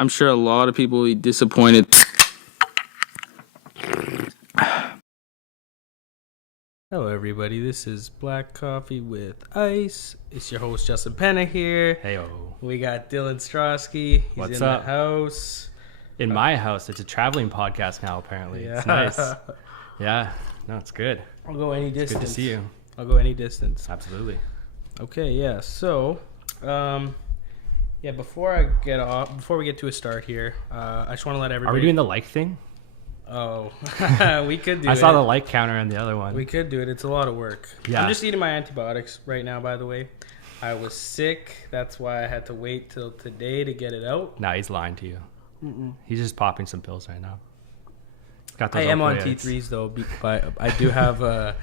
I'm sure a lot of people will be disappointed. Hello, everybody. This is Black Coffee with Ice. It's your host, Justin Penna here. Heyo. We got Dylan Stroski. He's What's in up? the house. In my house. It's a traveling podcast now, apparently. Yeah. It's nice. Yeah. No, it's good. I'll go any distance. Good to see you. I'll go any distance. Absolutely. Okay, yeah. So, before we get to a start here, I just want to let everybody. Are we doing the like thing? Oh, we could do it. I saw the like counter on the other one. We could do it. It's a lot of work. Yeah. I'm just eating my antibiotics right now, by the way. I was sick. That's why I had to wait till today to get it out. No, he's lying to you. He's just popping some pills right now. Got those I am on opioids. T3s, though, but I do have a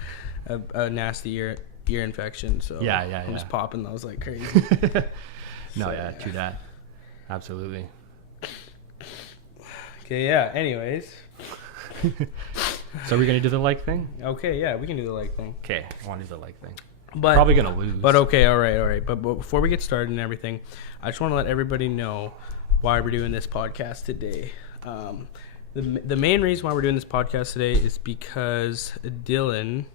nasty ear infection. So Yeah. I'm just popping those like crazy. No, yeah, true that. Absolutely. Okay, yeah. Anyways. So are we going to do the like thing? Okay, yeah. We can do the like thing. Okay, I want to do the like thing. But probably going to lose. But okay, all right. But before we get started and everything, I just want to let everybody know why we're doing this podcast today. The main reason why we're doing this podcast today is because Dylan,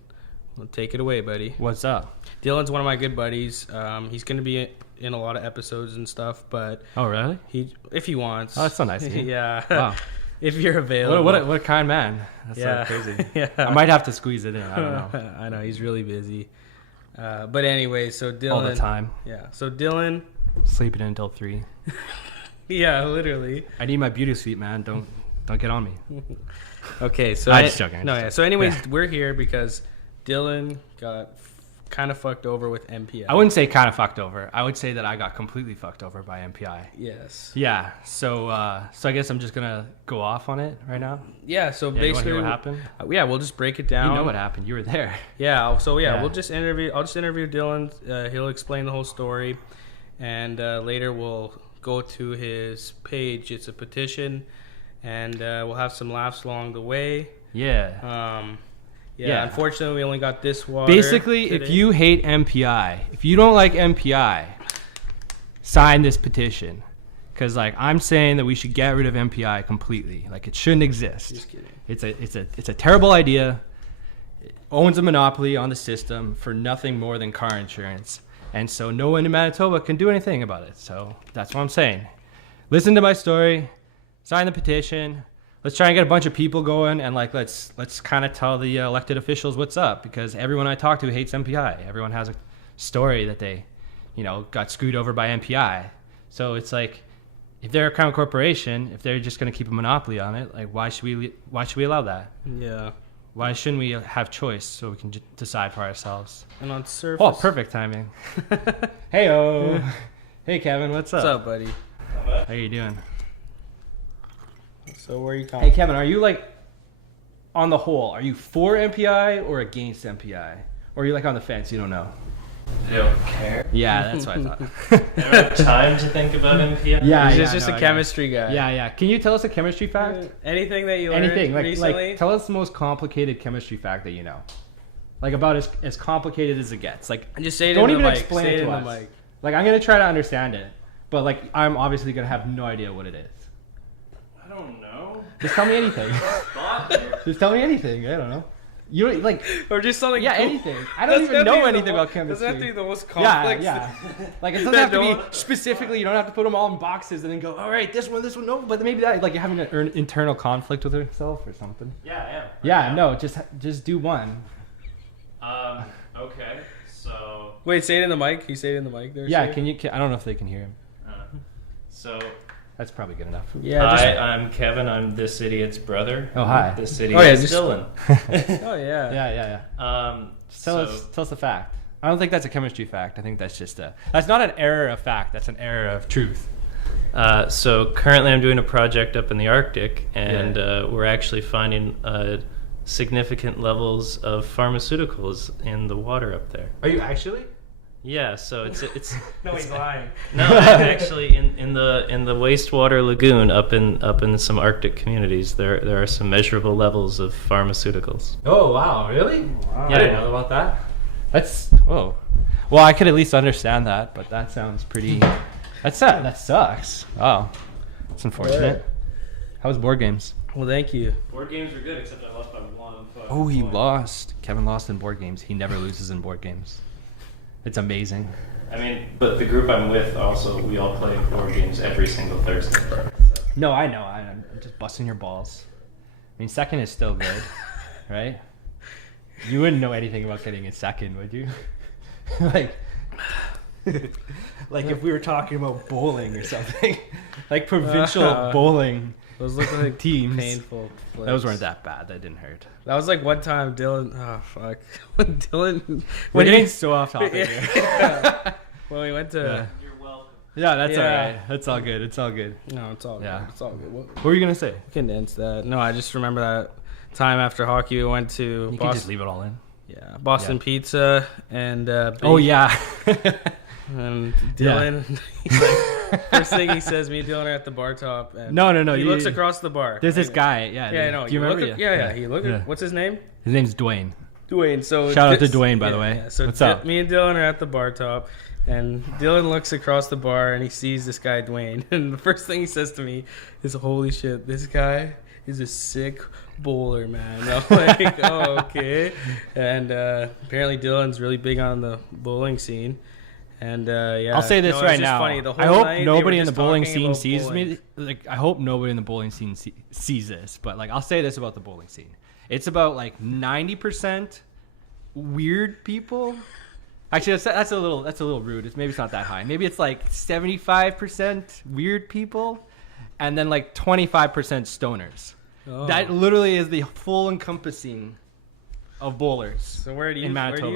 well, take it away, buddy. What's up? Dylan's one of my good buddies. He's going to be in a lot of episodes and stuff, but Oh, really? if he wants. Oh, that's so nice of you. Yeah. Wow. If you're available. What a kind man. That's Yeah. so crazy. Yeah. I might have to squeeze it in. I don't know. I know he's really busy. But anyway, so Dylan. All the time. Yeah. So Dylan. Sleeping until 3. Yeah, literally. I need my beauty sleep, man. Don't get on me. Okay, so I'm just joking. So anyways, we're here because Dylan got kind of fucked over with MPI. I wouldn't say kind of fucked over. I would say that I got completely fucked over by MPI. Yes. Yeah. So I guess I'm just gonna go off on it right now. Yeah. So Yeah, basically, you wanna hear what happened? We'll just break it down. You know what happened. You were there. Yeah. So Yeah. I'll just interview Dylan. He'll explain the whole story, and later we'll go to his page. It's a petition, and we'll have some laughs along the way. Yeah. Yeah. Unfortunately, we only got this water. Basically, today. if you hate MPI, if you don't like MPI, sign this petition. Because I'm saying that we should get rid of MPI completely. It shouldn't exist. Just kidding. It's a terrible idea. It owns a monopoly on the system for nothing more than car insurance. And so no one in Manitoba can do anything about it. So that's what I'm saying. Listen to my story. Sign the petition. Let's try and get a bunch of people going, and let's kind of tell the elected officials what's up, because everyone I talk to hates MPI. Everyone has a story that they, got screwed over by MPI. So it's if they're a crown corporation, if they're just going to keep a monopoly on it, why should we allow that? Yeah. Why shouldn't we have choice so we can decide for ourselves? And on surface. Oh, perfect timing. Hey-o. Hey, Kevin, what's up? What's up, buddy? How you doing? So where are you calling? Hey, Kevin, are you on the whole, are you for MPI or against MPI? Or are you on the fence? You don't know. I don't care. Yeah, that's what I thought. I don't have time to think about MPI. Yeah, He's yeah, just no, a I chemistry guy. Yeah. Can you tell us a chemistry fact? Anything that you learned Anything. recently? Tell us the most complicated chemistry fact that you know. About as complicated as it gets. Just say it don't in the even mic. explain Say it it to in us. the mic. I'm going to try to understand it. But I'm obviously going to have no idea what it is. I don't know. Just tell me anything. Just tell me anything. I don't know. You Or just something. yeah, cool. anything. I don't even know anything about chemistry. Doesn't have to be the most complex. Yeah. It doesn't have to be specifically. You don't have to put them all in boxes and then go, all right, this one, no. But maybe that, you're having an internal conflict with yourself or something. Yeah. Yeah, no, just do one. Okay. So. Wait, say it in the mic. You say it in the mic there. Yeah, Shane? I don't know if they can hear him. So. That's probably good enough. Yeah. Hi, I'm Kevin. I'm this idiot's brother. Oh, hi. This idiot's Dylan. Oh yeah. Yeah. Tell So. us the fact. I don't think that's a chemistry fact. I think that's just that's not an error of fact. That's an error of truth. So currently I'm doing a project up in the Arctic, and we're actually finding significant levels of pharmaceuticals in the water up there. Are you actually? Yeah, so it's No, he's lying. no, I'm actually in the wastewater lagoon up in some Arctic communities. There are some measurable levels of pharmaceuticals. Oh wow, really? Wow. Yeah, I didn't know about that. That's whoa. Well, I could at least understand that, but that sounds pretty. That sucks. Wow. It's unfortunate. How was board games? Well, thank you. Board games were good, except I lost by one. Oh, he lost. Kevin lost in board games. He never loses in board games. It's amazing. I mean, but the group I'm with also, we all play board games every single Thursday. So. No, I know. I'm just busting your balls. I mean, second is still good, right? You wouldn't know anything about getting in second, would you? like if we were talking about bowling or something, like provincial bowling. Those look like teams. Painful. Flips. Those weren't that bad. That didn't hurt. That was like one time Dylan. Oh fuck. We're getting so off topic here. Yeah. When we went to. Yeah. You're welcome. Yeah, that's Yeah. all right. That's all good. It's all good. No, it's all good. Yeah. It's all good. What were you gonna say? We condense that. No, I just remember that time after hockey we went to You can Boston. just leave it all in. Yeah, Boston Yeah. Pizza and. Oh yeah. And Dylan, he's like, first thing he says, me and Dylan are at the bar top. And No. He looks across the bar. There's this guy. Yeah. Yeah, I know. Do you remember? Yeah. He looked at, what's his name? His name's Dwayne. Dwayne. So Shout out to Dwayne, by the way. Yeah, so What's up? Me and Dylan are at the bar top, and Dylan looks across the bar and he sees this guy Dwayne, and the first thing he says to me is, "Holy shit, this guy is a sick bowler, man." I'm like, "Oh, okay." And apparently Dylan's really big on the bowling scene. And yeah, I'll say this it's right just now. funny. The whole I hope night, they nobody were in the just bowling talking scene about sees bowling. me. Like, I hope nobody in the bowling scene sees this. But like, I'll say this about the bowling scene: it's about like 90% weird people. Actually, that's a little rude. Maybe it's not that high. Maybe it's like 75% weird people, and then like 25% stoners. Oh. That literally is the full encompassing of bowlers. So where do you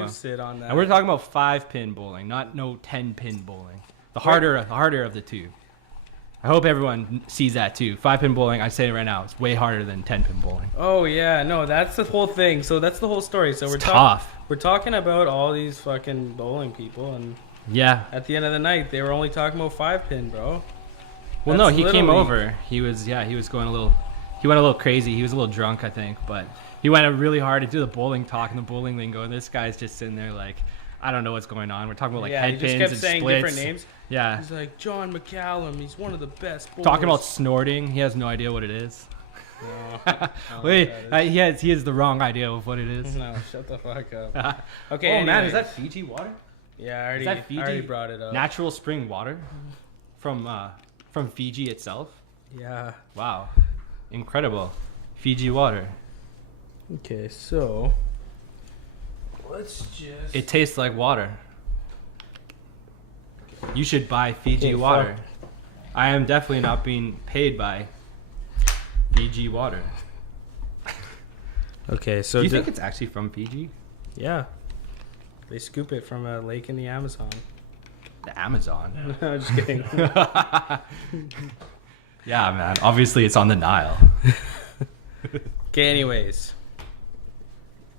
sit on that? And we're talking about 5-pin bowling, not no 10-pin bowling. The harder of the two. I hope everyone sees that too. 5-pin bowling, I say it right now, it's way harder than 10-pin bowling. Oh yeah, no, that's the whole thing. So that's the whole story. So It's tough. We're talking about all these fucking bowling people, and Yeah. at the end of the night, they were only talking about 5-pin, bro. Well, no, That's he came literally- over. He went a little crazy. He was a little drunk, I think, but he went really hard into the bowling talk and the bowling lingo, and this guy's just sitting there like, I don't know what's going on. We're talking about like Yeah, head he just pins kept and saying splits. different names. Yeah. He's like, John McCallum, he's one of the best bowlers. Talking about snorting. He has no idea what it is. No, Wait, he has the wrong idea of what it is. no, shut the fuck up. Okay. Okay, Oh man, anyways. is that Fiji water? Yeah, I that already Fiji? brought it up. Natural spring water from Fiji itself. Yeah. Wow, incredible. Fiji water. Okay, so let's just. It tastes like water. You should buy Fiji Okay, water. I am definitely not being paid by Fiji water. Okay, so Do you think it's actually from Fiji? yeah, they scoop it from a lake in the Amazon. The Amazon. No, just kidding. Yeah, man. Obviously, it's on the Nile. Okay, anyways.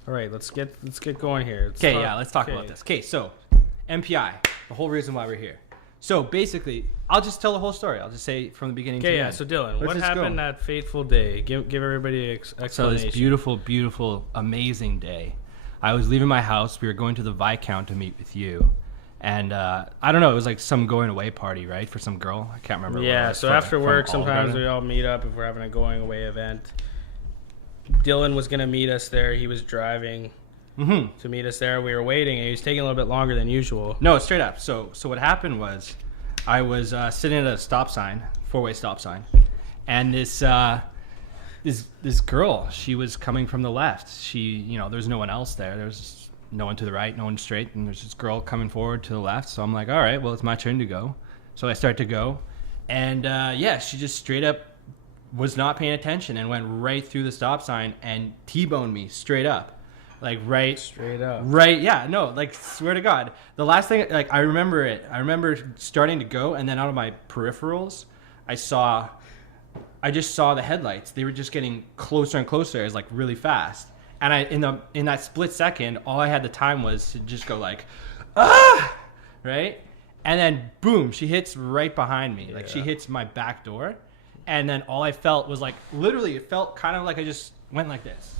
All right, let's get going here. Okay, yeah, let's talk about this. Okay, so MPI, the whole reason why we're here. So basically, I'll just tell the whole story. I'll just say from the beginning to Okay, the yeah. end. So Dylan, Let's what just happened go. that fateful day? Give everybody an So explanation. this beautiful, amazing day. I was leaving my house. We were going to the Viscount to meet with you. And I don't know, it was like some going away party, right? For some girl. I can't remember. Yeah, what it was. so From- after from work, Olive sometimes Garden. we all meet up if we're having a going away event. Dylan was going to meet us there. He was driving to meet us there. We were waiting, and he was taking a little bit longer than usual. No, straight up. So what happened was, I was sitting at a stop sign, 4-way stop sign, and this girl, she was coming from the left. She, there's no one else there. There was no one to the right, no one straight, and there's this girl coming forward to the left. So I'm like, all right, well, it's my turn to go. So I start to go, and she just straight up was not paying attention and went right through the stop sign and T-boned me straight up. Like Straight up. Right, yeah, no, like swear to God. The last thing, like I remember it. I remember starting to go, and then out of my peripherals, I just saw the headlights. They were just getting closer and closer. It was like really fast. And in that split second, all I had the time was to just go like, ah, right? And then boom, she hits right behind me. Like she hits my back door. And then all I felt was like, literally, it felt kind of like I just went like this.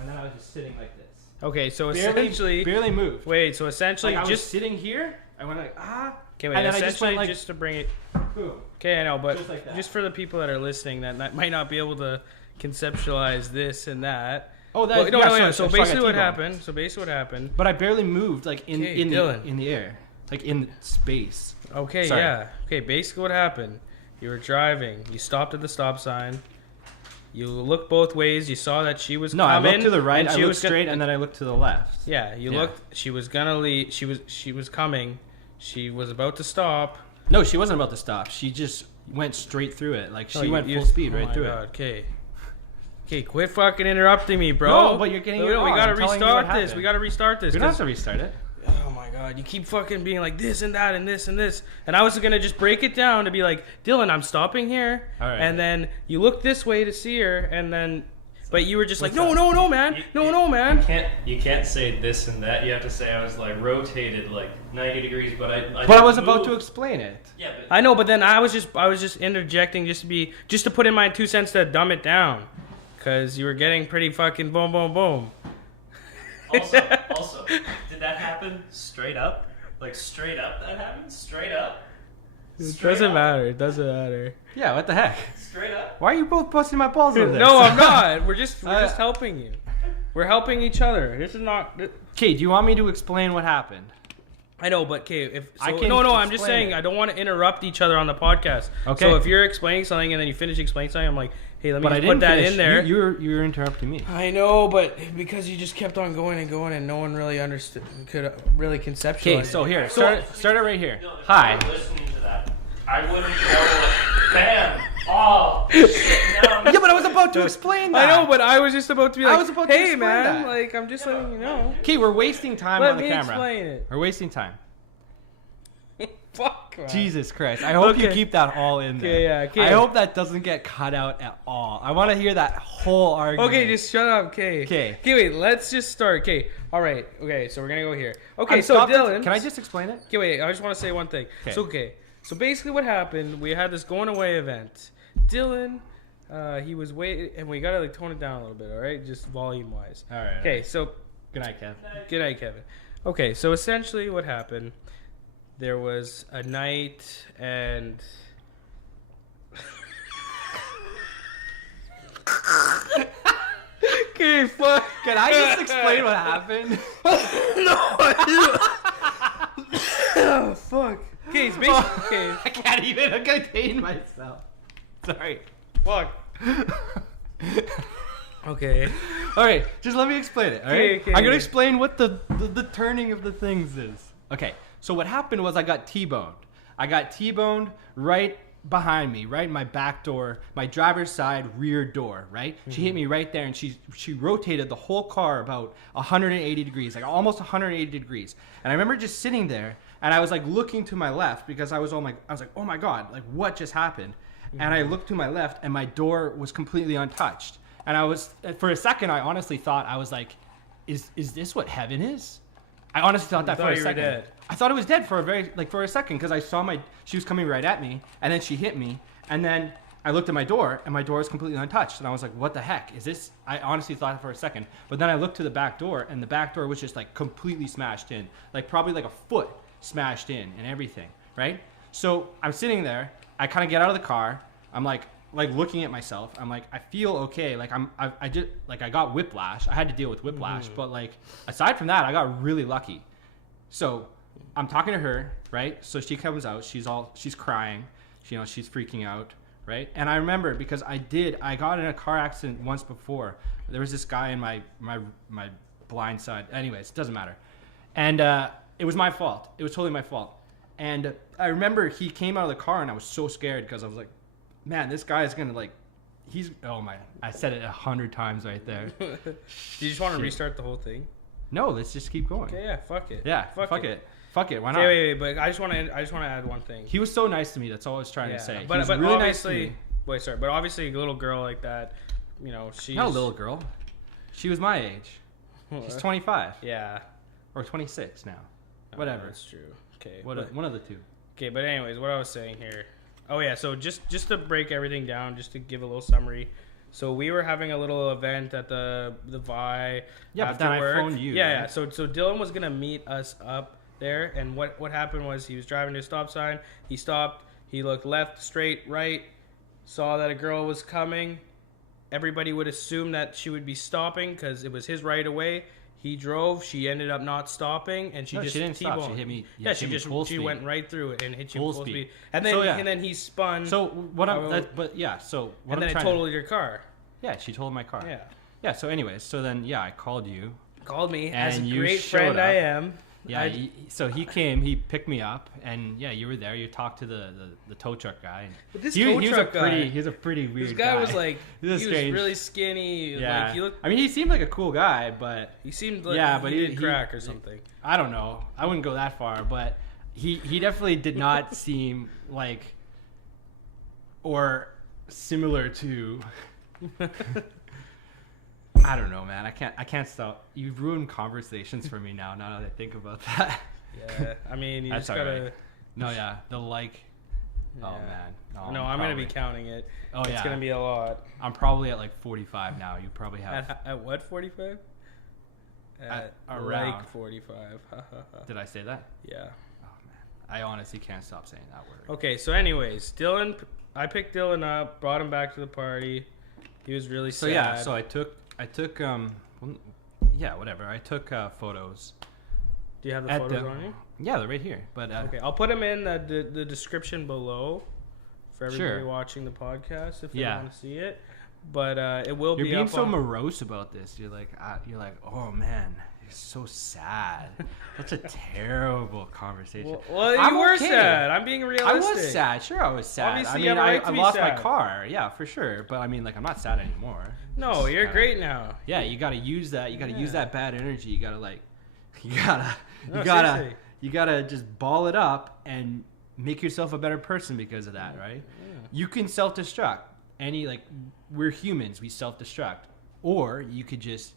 And then I was just sitting like this. Okay, so essentially, Barely moved. wait. So essentially, Like I was just sitting here. I went like, ah. Okay, wait. And then I just Essentially, went, like, just to bring it. boom. Okay, I know, but Just like that. just for the people that are listening that might not be able to conceptualize this and that. Oh, Well, that. no, yeah, no, sorry, so sorry, basically what T-bone. happened. So basically what happened. But I barely moved, like Okay, in Dylan. the air, like in space. Okay, Sorry. yeah. Okay, basically what happened. You were driving. You stopped at the stop sign. You looked both ways. You saw that she was No, I coming. looked to the right. and I she looked was straight, and then I looked to the left. Yeah, you Yeah. looked. She was gonna leave. She was coming. She was about to stop. No, she wasn't about to stop. She just went straight through it. Like she Oh, went you- full speed right my through God, it. Okay. Okay, quit fucking interrupting me, bro. No, but you're getting it We wrong. gotta I'm telling you what restart this. happened. We gotta restart this. We don't have 'cause- to restart it. Oh my God, you keep fucking being like this and that and this and this. And I was gonna just break it down to be like, Dylan, I'm stopping here. All right. And then you look this way to see her, and then, but you were just like, no, that? no, no, man, no, man. You can't say this and that. You have to say I was like rotated like 90 degrees, but I But I was about moved. to explain it. Yeah, but I know, but then I was just interjecting just to put in my 2 cents to dumb it down, cause you were getting pretty fucking boom, boom, boom. also, did that happen straight up? Like straight up that happened? Straight up? It doesn't matter. It doesn't matter. Yeah, what the heck? Straight up? Why are you both busting my balls over this? No, I'm not. We're just Uh, helping you. We're helping each other. This is not. Okay, do you want me to explain what happened? I know, but okay, if so, I can no, I'm just explain saying it. I don't want to interrupt each other on the podcast. Okay. So if you're explaining something and then you finish explaining something, I'm like, hey, let me But I just didn't put that finish. in there. You were interrupting me. I know, but because you just kept on going and going, and no one really understood, could really conceptualize. Okay, so here, So- start it right here. No, if Hi. I was listening to that, I wouldn't know. Bam! Oh, shit. Now I'm Yeah, but I was about to explain that. I know, but I was just about to be I like, was about to hey, explain man, that. like I'm just letting you know. Okay, we're wasting time Let on the me camera. explain it. We're wasting time. Fuck, man. Jesus Christ. I hope you Okay. keep that all in there. Okay, yeah, okay. I hope that doesn't get cut out at all. I want to hear that whole argument. Okay, just shut up. Okay. 'Kay. Okay, wait. Let's just start. Okay. All right. Okay. So we're gonna go here. Okay. I'm So stopped it. Dylan, Can I just explain it? Okay, wait. I just want to say one thing. 'Kay. So okay. So basically, what happened? We had this going away event. Dylan, he was waiting, and we gotta like tone it down a little bit. All right, just volume wise. All right. Okay. So Good night, Kev. good night, Kevin. Okay. So essentially, what happened? There was a night and. Okay, fuck. Can I just explain what happened? Oh, fuck. Okay, it's basically. Okay. I can't even contain myself. Sorry. Fuck. Okay. All right, just let me explain it. All right, Okay, I'm gonna explain what the turning of the things is. Okay, so what happened was I got T-boned. I got T-boned right behind me, right in my back door, my driver's side rear door. Right, she hit me right there, and she rotated the whole car about 180 degrees, like almost 180 degrees. And I remember just sitting there, and I was like looking to my left because I was like, oh my god, like what just happened? And I looked to my left, and my door was completely untouched. And I was, for a second, I honestly thought, I was like, is this what heaven is? I honestly thought that thought for a you were second. dead. I thought it was dead for a second, because I saw she was coming right at me, and then she hit me, and then I looked at my door, and my door was completely untouched, and I was like, what the heck is this? I honestly thought for a second, but then I looked to the back door, and the back door was just like completely smashed in, like probably like a foot smashed in and everything, right? So I'm sitting there, I kind of get out of the car, I'm like looking at myself, I'm like, I feel okay, like I just like I got whiplash, I had to deal with whiplash, but like aside from that, I got really lucky. So I'm talking to her, right? So she comes out, she's crying, she's freaking out, right? And I remember, because I got in a car accident once before. There was this guy in my blind side. Anyways, it doesn't matter. And it was my fault. It was totally my fault. And I remember he came out of the car, and I was so scared, because I was like, man, this guy is gonna I said it 100 times right there. Do you just want to Shit. restart the whole thing? No, let's just keep going. Okay, yeah, fuck it. Yeah, fuck it. Why not? Okay, wait, but I just want to add one thing. He was so nice to me. That's all I was trying to say. But he was but really nice to obviously, me. wait, sorry, but obviously a little girl like that, she's Not a little girl. She was my age. She's 25 Yeah, or 26 now. Whatever. That's true. Okay, One of the two. Okay, but anyways, what I was saying here. Oh yeah, so just to break everything down, just to give a little summary. So we were having a little event at the Vi. Yeah, but after then I work. phoned you, Yeah, right? yeah. So Dylan was gonna meet us up there. And what happened was he was driving to a stop sign. He stopped. He looked left, straight, right, saw that a girl was coming. Everybody would assume that she would be stopping because it was his right of way. He drove. She ended up not stopping, and she didn't stop. She hit me. Yeah, she went right through it and hit you full speed. And then he spun. So what? So what? And then it totaled your car. Yeah, she totaled my car. Yeah. Yeah. So anyways, so then I called you. Called me and as a you great showed friend up. I am. Yeah. So he came. He picked me up, and you were there. You talked to the tow truck guy. But this tow truck guy, he's a pretty weird. This guy was like, he was strange. really skinny. Yeah. Like, he looked. I mean, he seemed like a cool guy, but he seemed like he did crack or something. I don't know. I wouldn't go that far, but he definitely did not seem like or similar to. I don't know, man. I can't stop. You've ruined conversations for me now that I think about that. Yeah, I mean, you That's just gotta. right. No, yeah, the like. Yeah. Oh man. No, I'm gonna be counting it. Oh it's yeah. gonna be a lot. I'm probably at like 45 now. You probably have. At what 45? At around. like 45. Did I say that? Yeah. Oh man, I honestly can't stop saying that word. Okay, so anyways, I picked Dylan up, brought him back to the party. He was really sad. So yeah, so I took whatever. I took photos. Do you have the photos on you? Yeah, they're right here. But okay, I'll put them in the description below for everybody watching the podcast if they want to see it. But it will be. You're being so morose about this. You're like, oh man, it's so sad. Such a terrible conversation. Well, you were sad. I'm being realistic. I was sad. Sure, I was sad. Obviously, I lost my car. Yeah, for sure. But I mean, like, I'm not sad anymore. No, you're great now. Yeah, you got to use that. You got to use that bad energy. You got to you gotta just ball it up and make yourself a better person because of that, right? Yeah. You can self-destruct. We're humans, we self-destruct. Or you could just,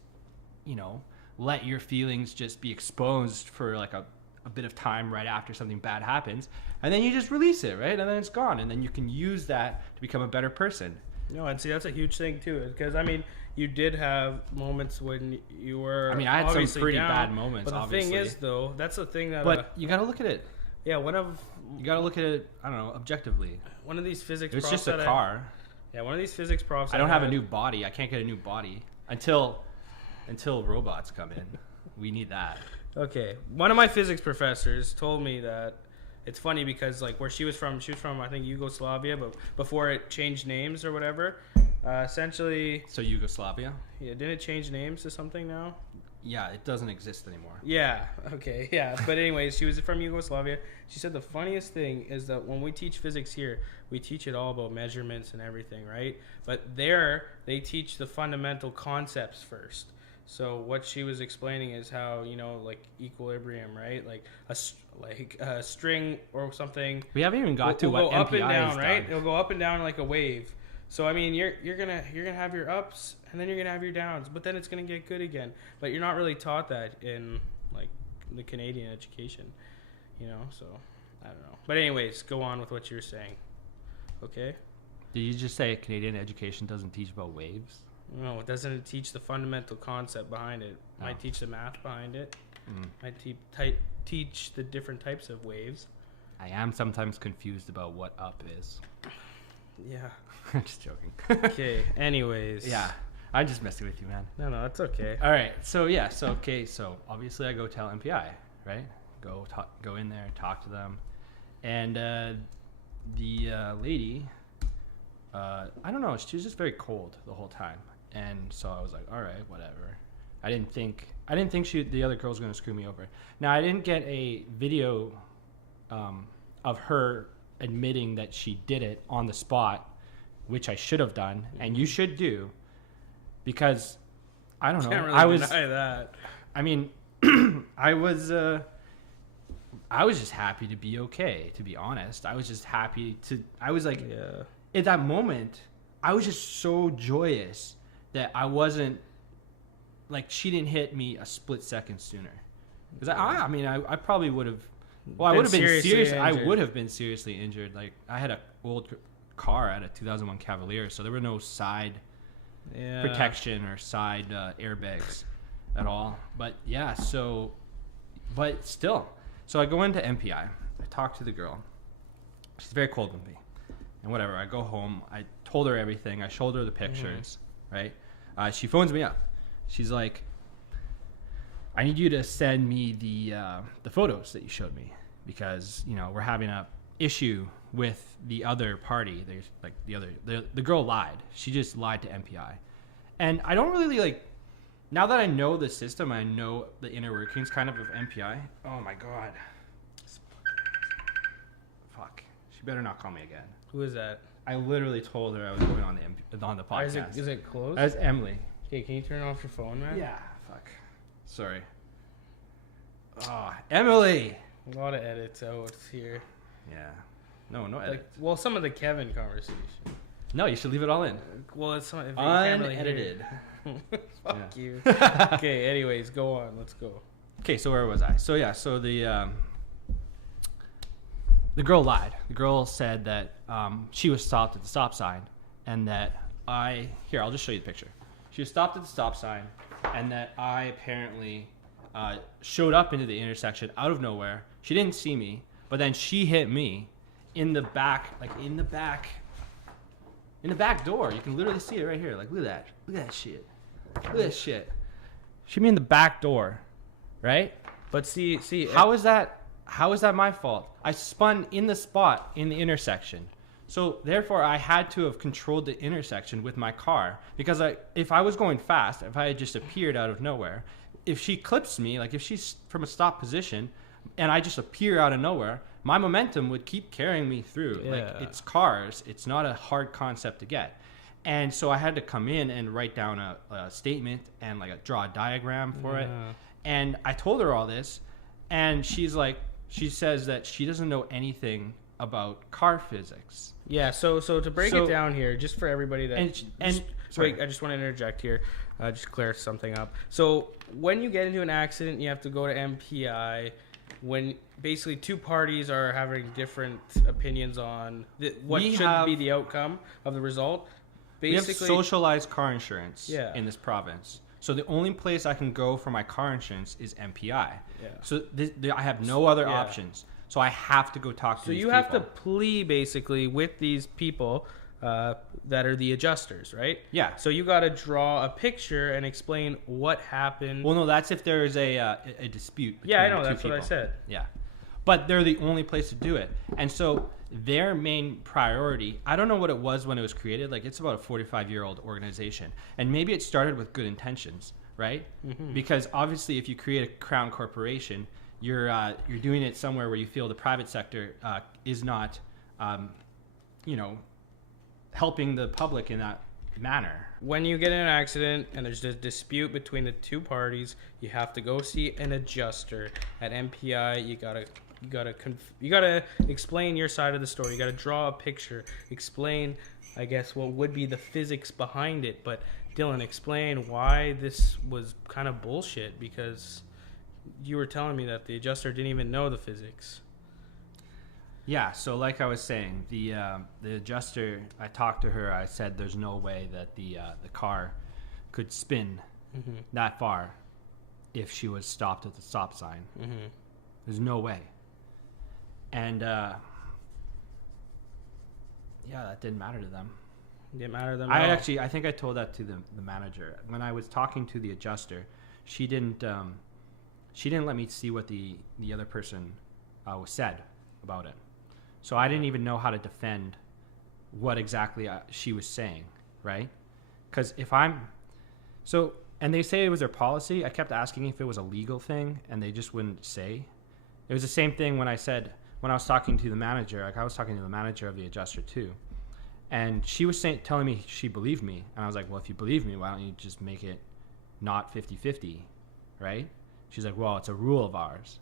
let your feelings just be exposed for like a bit of time right after something bad happens, and then you just release it, right? And then it's gone, and then you can use that to become a better person. No, and see, that's a huge thing too, because I mean, you did have moments when you were. I mean, I had some pretty bad moments. But the thing is, though, that's the thing that. But you got to look at it. Yeah, you got to look at it. I don't know, objectively. One of these physics. It's just a car. One of these physics profs. I don't have a new body. I can't get a new body until robots come in. We need that. Okay, one of my physics professors told me that. It's funny because like where she was from I think Yugoslavia, but before it changed names or whatever, essentially. So Yugoslavia? Yeah, didn't it change names to something now? Yeah, it doesn't exist anymore. Yeah. Okay. Yeah. But anyways, she was from Yugoslavia. She said the funniest thing is that when we teach physics here, we teach it all about measurements and everything, right? But there, they teach the fundamental concepts first. So what she was explaining is how, like equilibrium, right? Like a string or something. We haven't even got to what MPI up and down, is right? done. It'll go up and down like a wave. So I mean, you're gonna have your ups and then you're gonna have your downs, but then it's gonna get good again. But you're not really taught that in like the Canadian education, So I don't know. But anyways, go on with what you're saying. Okay. Did you just say Canadian education doesn't teach about waves? No, it doesn't teach the fundamental concept behind it. Might teach the math behind it. Might teach the different types of waves. I am sometimes confused about what up is. Yeah. I'm just joking. Okay, anyways. Yeah, I'm just messing with you, man. No, that's okay. All right, so obviously I go tell MPI, right? Go in there, talk to them. And the lady, I don't know, she was just very cold the whole time. And so I was like, all right, whatever. I didn't think the other girl was going to screw me over. Now, I didn't get a video of her admitting that she did it on the spot, which I should have done, and you should do, because I don't know. Can't really deny that. I mean, I was just happy to be okay. To be honest, I was just happy to. I was like, at that moment, I was just so joyous that I wasn't like she didn't hit me a split second sooner. Because I probably would have. Well, I would have been serious. I would have been seriously injured. Like I had an old car, I had a 2001 Cavalier, so there were no side protection or side airbags at all. But yeah, but still, So I go into MPI. I talk to the girl. She's very cold with me. And whatever, I go home. I told her everything. I showed her the pictures, right? She phones me up. She's like, I need you to send me the photos that you showed me because, you know, we're having a issue with the other party. There's like the girl lied. She just lied to MPI. And I don't really like, now that I know the system, I know the inner workings kind of MPI. Oh my God. Fuck. She better not call me again. Who is that? I literally told her I was going on the podcast. Is it closed? That's Emily. Okay, can you turn off your phone, man? Yeah. Fuck. Sorry. Oh, Emily. A lot of edits out here. Yeah. No edit. Well, some of the Kevin conversation. No, you should leave it all in. Well, it's not, if Unedited. Fuck you. Okay, anyways, go on. Let's go. Okay, so where was I? So the girl lied. The girl said that she was stopped at the stop sign and that I'll just show you the picture. She was stopped at the stop sign and that I apparently showed up into the intersection out of nowhere. She didn't see me, but then she hit me in the back door. You can literally see it right here. Like, look at that shit. Look at that shit. She hit me in the back door, right? But see, How is that my fault? I spun in the spot in the intersection. So therefore I had to have controlled the intersection with my car because if I was going fast, if I had just appeared out of nowhere, if she clips me, like if she's from a stop position and I just appear out of nowhere, my momentum would keep carrying me through. Yeah. Like, it's cars. It's not a hard concept to get. And so I had to come in and write down a statement and draw a diagram for it. And I told her all this, and she says that she doesn't know anything about car physics. Yeah, so to break it down here, just for everybody that... Sorry. I just want to interject here, just clear something up. So when you get into an accident, you have to go to MPI. When basically two parties are having different opinions on what should be the outcome of the result. Basically, we have socialized car insurance in this province. So the only place I can go for my car insurance is MPI. Yeah. So I have no other options. So I have to go talk to these people. So you have to plea basically with these people that are the adjusters, right? Yeah. So you got to draw a picture and explain what happened. Well, no, that's if there is a dispute between I know. two That's people. what I said. Yeah. But they're the only place to do it. And so their main priority, I don't know what it was when it was created. Like, it's about a 45-year-old organization. And maybe it started with good intentions, right? Mm-hmm. Because obviously if you create a crown corporation, you're doing it somewhere where you feel the private sector is not, helping the public in that manner. When you get in an accident and there's a dispute between the two parties, you have to go see an adjuster at MPI. You gotta explain your side of the story. You gotta draw a picture, explain, I guess, what would be the physics behind it. But Dylan, explain why this was kind of bullshit, because you were telling me that the adjuster didn't even know the physics. Yeah, so like I was saying, the adjuster, I talked to her, I said there's no way that the car could spin that far if she was stopped at the stop sign. Mm-hmm. There's no way. And that didn't matter to them. Didn't matter to them. I think I told that to the manager. When I was talking to the adjuster, she didn't let me see what the other person said about it. So I didn't even know how to defend what exactly she was saying, right? Because and they say it was their policy. I kept asking if it was a legal thing, and they just wouldn't say. It was the same thing when I was talking to the manager. Like, I was talking to the manager of the adjuster too, and she was telling me she believed me, and I was like, well, if you believe me, why don't you just make it not 50-50, right? She's like, well, it's a rule of ours.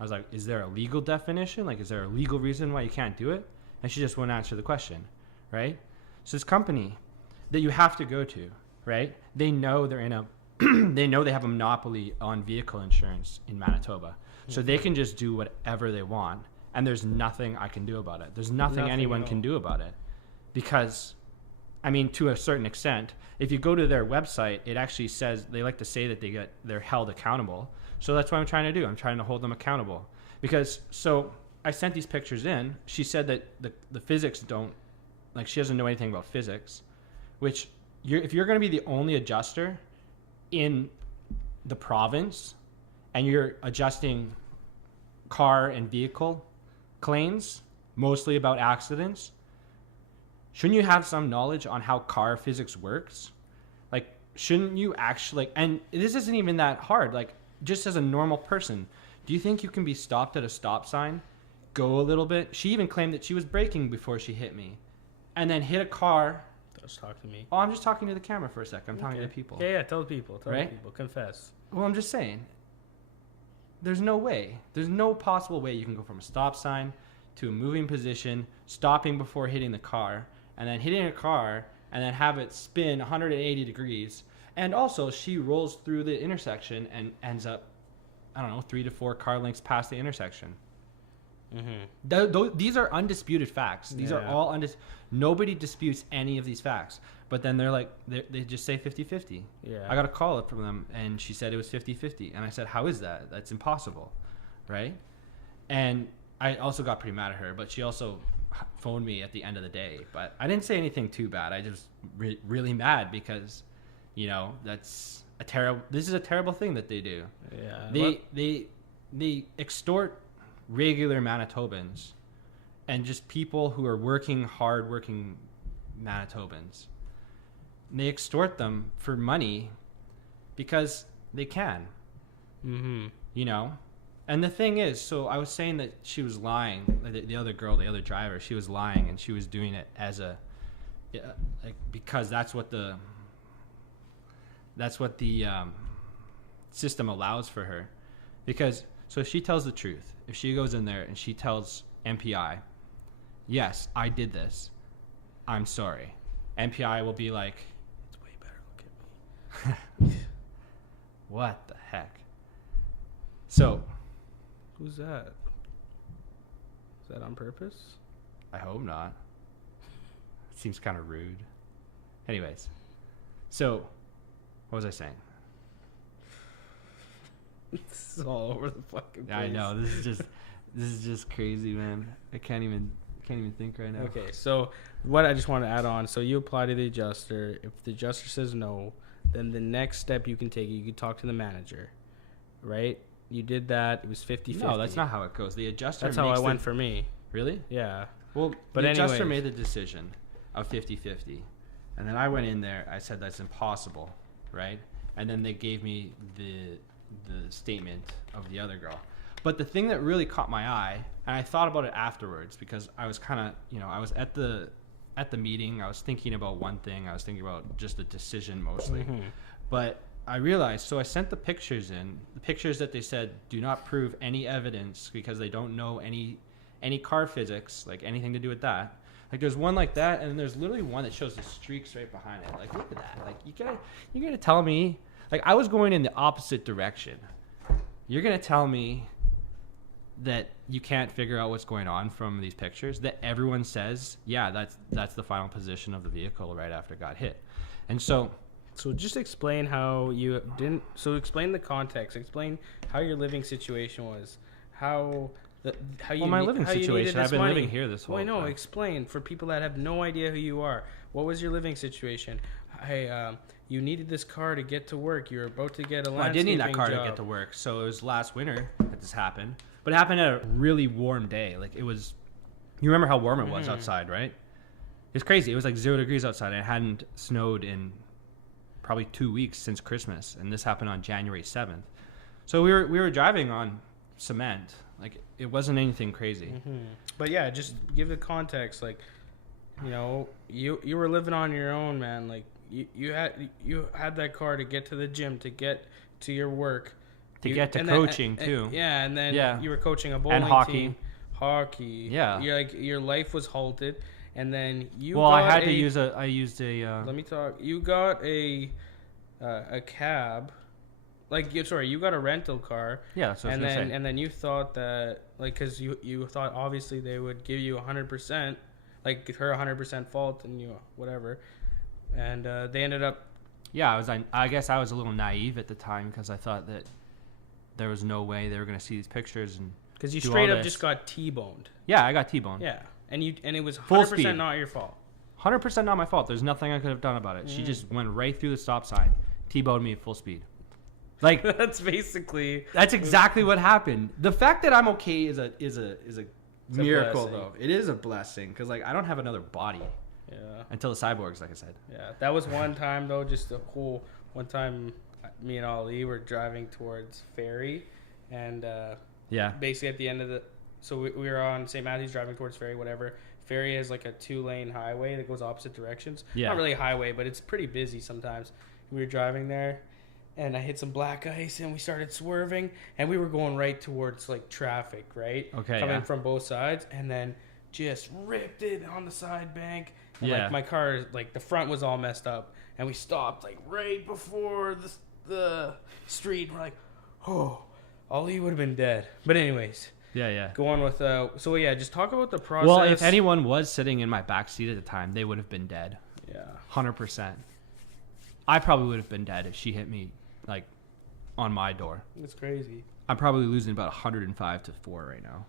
I was like, is there a legal definition? Like, is there a legal reason why you can't do it? And she just wouldn't answer the question, right? So this company that you have to go to, right? They know they have a monopoly on vehicle insurance in Manitoba. So they can just do whatever they want, and there's nothing I can do about it. There's nothing anyone can do about it. Because, I mean, to a certain extent, if you go to their website, it actually says, they like to say that they're held accountable. So that's what I'm trying to do. I'm trying to hold them accountable. Because, so I sent these pictures in. She said that the physics don't, like, she doesn't know anything about physics, which if you're going to be the only adjuster in the province and you're adjusting car and vehicle claims, mostly about accidents, shouldn't you have some knowledge on how car physics works? Like, shouldn't you actually, like, and this isn't even that hard, like, just as a normal person, do you think you can be stopped at a stop sign, go a little bit? She even claimed that she was braking before she hit me, and then hit a car. Just talk to me. Oh, I'm just talking to the camera for a second. I'm talking to people. Yeah, tell people. Right? People. Confess. Well, I'm just saying, there's no way. There's no possible way you can go from a stop sign to a moving position, stopping before hitting the car, and then hitting a car, and then have it spin 180 degrees. And also, she rolls through the intersection and ends up, I don't know, 3 to 4 car lengths past the intersection. These are undisputed facts. These are all nobody disputes any of these facts. But then they're like, they just say 50-50. Yeah. I got a call up from them, and she said it was 50-50. And I said, how is that? That's impossible, right? And I also got pretty mad at her, but she also phoned me at the end of the day. But I didn't say anything too bad. I just really mad because, you know, this is a terrible thing that they do. Yeah. They extort regular Manitobans and just people who are hard-working Manitobans. And they extort them for money because they can. Mm-hmm. You know? And the thing is, so I was saying that she was lying, the other girl, the other driver, she was lying, and she was doing it as because that's what the system allows for her. Because, so if she tells the truth, if she goes in there and she tells MPI, yes, I did this, I'm sorry, MPI will be like, it's way better, look at me. What the heck? So, who's that? Is that on purpose? I hope not. It seems kind of rude. Anyways, so what was I saying? This is all over the fucking place. Yeah, I know. This is just crazy, man. I can't even think right now. Okay, so what I just want to add on. So you apply to the adjuster. If the adjuster says no, then the next step you can take, you can talk to the manager, right? You did that. It was 50-50. No, that's not how it goes. The adjuster. That's how I went for me. Really? Yeah. Well, but the adjuster anyways. made the decision of 50-50, and then I went in there. I said that's impossible, right? And then they gave me the statement of the other girl. But the thing that really caught my eye, and I thought about it afterwards because I was kind of, you know, I was at the meeting. I was thinking about one thing. I was thinking about just the decision mostly. Mm-hmm. But I realized, so I sent the pictures in, the pictures that they said do not prove any evidence because they don't know any car physics, like anything to do with that. Like there's one like that, and then there's literally one that shows the streaks right behind it. Like look at that. Like you're gonna tell me, like I was going in the opposite direction. You're gonna tell me that you can't figure out what's going on from these pictures, that everyone says, yeah, that's the final position of the vehicle right after it got hit. And so just explain how you didn't. So explain the context. Explain how your living situation was. How my living situation. I've been living here this whole time. Well, no, time. Explain for people that have no idea who you are. What was your living situation? Hey, you needed this car to get to work. You were about to get a landscaping job. I did need that car to get to work. So it was last winter that this happened. But it happened at a really warm day. Like it was, you remember how warm it was outside, right? It's crazy. It was like 0 degrees outside. And it hadn't snowed in probably 2 weeks since Christmas. And this happened on January 7th. So we were driving on cement. Like it wasn't anything crazy. Mm-hmm. But yeah, just give the context. Like, you know, you were living on your own, man. Like you had that car to get to the gym, to get to your work, to get to coaching too. Yeah, and then you were coaching a bowling and team. Hockey. Yeah. You're like your life was halted, and then you. Well, I used a. Let me talk. You got a cab. Like you got a rental car. Yeah, so and then you thought that because you thought obviously they would give you 100%, like her 100% fault and you whatever, and they ended up. Yeah, I guess I was a little naive at the time because I thought that there was no way they were going to see these pictures and Because you do straight all up this. just got T-boned. Yeah, I got T-boned. Yeah, and it was 100% Full speed. not your fault. 100% not my fault. There's nothing I could have done about it. She just went right through the stop sign, T-boned me at full speed. Like That's basically. that's exactly what happened. The fact that I'm okay is a miracle, blessing. though. It is a blessing because like I don't have another body Yeah. until the cyborgs, like I said. Yeah, that was one time though. Just the whole one time, me and Ali were driving towards Ferry, and Yeah. basically at the end of the, so we were on St. Matthews driving towards Ferry, whatever. Ferry is like a 2-lane highway that goes opposite directions. Yeah. Not really a highway, but it's pretty busy sometimes. We were driving there, and I hit some black ice, and we started swerving, and we were going right towards like traffic, right? Okay, Coming yeah. from both sides, and then just ripped it on the side bank. And Yeah. like my car, like the front was all messed up, and we stopped like right before the street. And we're like, oh, Ali would have been dead. But anyways, Yeah. go on with so yeah, just talk about the process. Well, if anyone was sitting in my back seat at the time, they would have been dead. Yeah. 100%. I probably would have been dead if she hit me like on my door. It's crazy. I'm probably losing about 105 to 4 right now.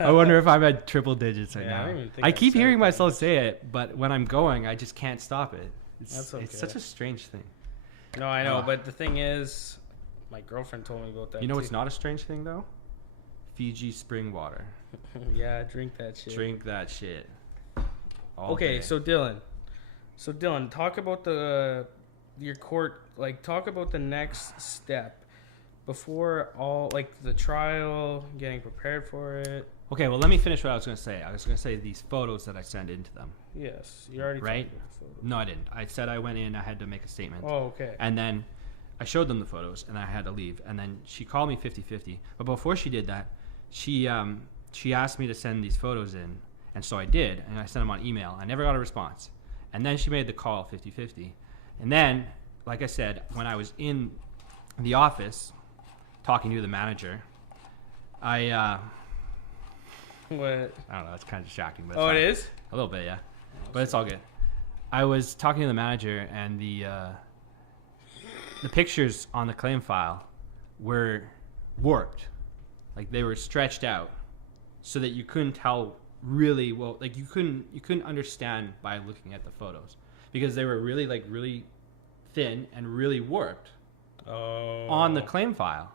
I wonder if I'm at triple digits right Yeah, I now. don't even think I I keep said hearing it. myself say it, but when I'm going, I just can't stop it. That's It's okay. such a strange thing. No, I know, Ugh. but the thing is, my girlfriend told me about that. You know too. what's not a strange thing though? Fiji spring water. Yeah, drink that shit. Drink that shit. all Okay, day. so Dylan, talk about your court. Like, talk about the next step before all, like the trial, getting prepared for it. Okay, well, let me finish what I was going to say. I was going to say these photos that I sent in to them. Yes, you already Right? told me the photo. No, I didn't. I said I went in, I had to make a statement. Oh, okay. And then I showed them the photos, and I had to leave. And then she called me 50-50. But before she did that, she asked me to send these photos in. And so I did, and I sent them on email. I never got a response. And then she made the call 50-50. And then, like I said, when I was in the office talking to the manager, What? I don't know, it's kind of distracting. But Oh, it's it fine. is? A little bit, yeah. But it's all good. I was talking to the manager, and the pictures on the claim file were warped. Like they were stretched out so that you couldn't tell really well, like you couldn't understand by looking at the photos because they were really thin and really warped Oh. on the claim file.